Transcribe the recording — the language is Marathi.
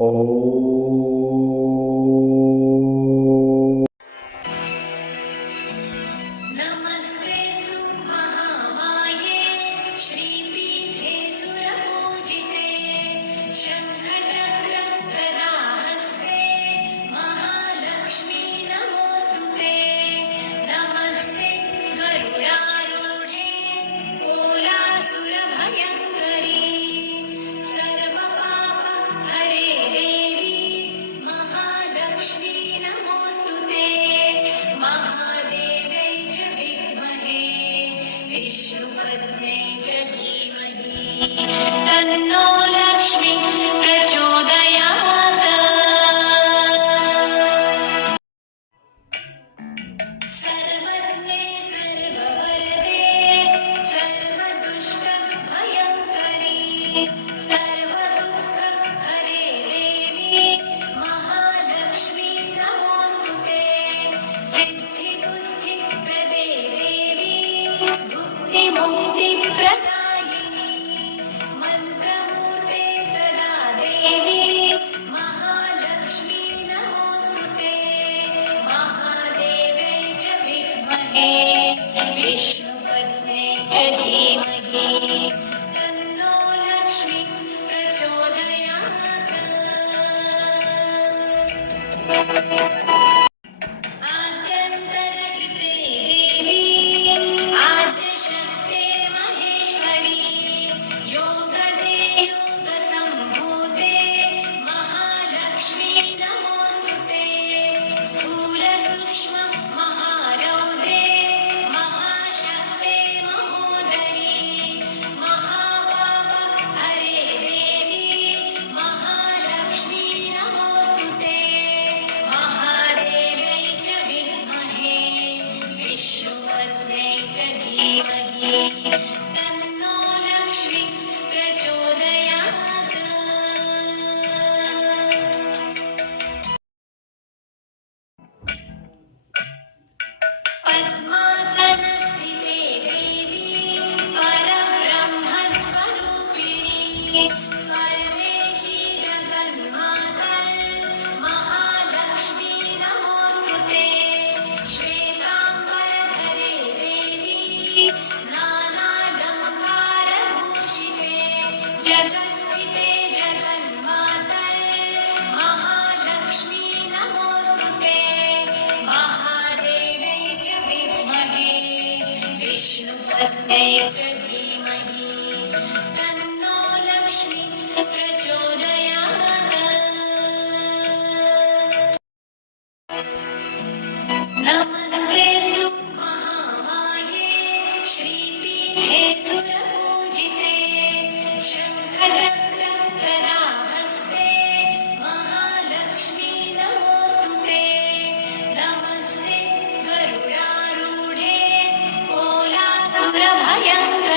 ॐ नमस्तेऽस्तु महामाये श्रीपीठे सुरपूजिते शङ्खचक्रगदाहस्ते महालक्ष्मी नमोऽस्तुते। नमस्ते गरुडारूढे कोलासुरभयङ्करी सर्वपापहरे देवी महालक्ष्मी नमोऽस्तुते। महादेव्यै च विद्महे विष्णुपत्न्यै च धीमहि तन्नो लक्ष्मी प्रचोदयात्। सर्वज्ञे सर्ववरदे सर्वदुष्टभयङ्करी सर्वदुःखहरे देवी महालक्ष्मी नमोऽस्तुते। सिद्धिबुद्धिप्रदे देवी भुक्तिमुक्तिप्रदायिनी मन्त्रमूर्ते सदा देवी महालक्ष्मी नमोऽस्तुते। महादेव्यै च विद्महे विष्णुपत्न्यै च धीमहि तन्नो लक्ष्मी प्रचोदयात्। आद्यन्तरहिते देवी आद्यशक्ते महेश्वरी योगदे योगसम्भूते महालक्ष्मी नमोऽस्तुते। स्थूलसूक्ष्म महारौद्रे महाशक्ते महोदरी महापापहरे देवी महालक्ष्मी नमोऽस्तुते। महादेव्यै च विद्महे विष्णुपत्न्यै च धीमहि तन्नो लक्ष्मी प्रचोदयात्। पद्मासनस्थिते देवी परब्रह्मस्वरूपिणी परमेशी जगन्मातर् महालक्ष्मी नमोऽस्तुते। श्वेताम्बरधरे देवी नानालङ्कारभूषिते जगत्स्थिते जगन्मातर् महालक्ष्मी नमोऽस्तुते। महादेव्यै च विद्महे विष्णुपत्न्यै च धीमहि तन्नो लक्ष्मी प्रचोदयात्। नमस्तेऽस्तु महामाये श्रीपीठे सुरपूजिते शङ्खचक्रगदाहस्ते महालक्ष्मी नमोऽस्तुते। नमस्ते गरुडारूढे कोलासुरभयङ्करी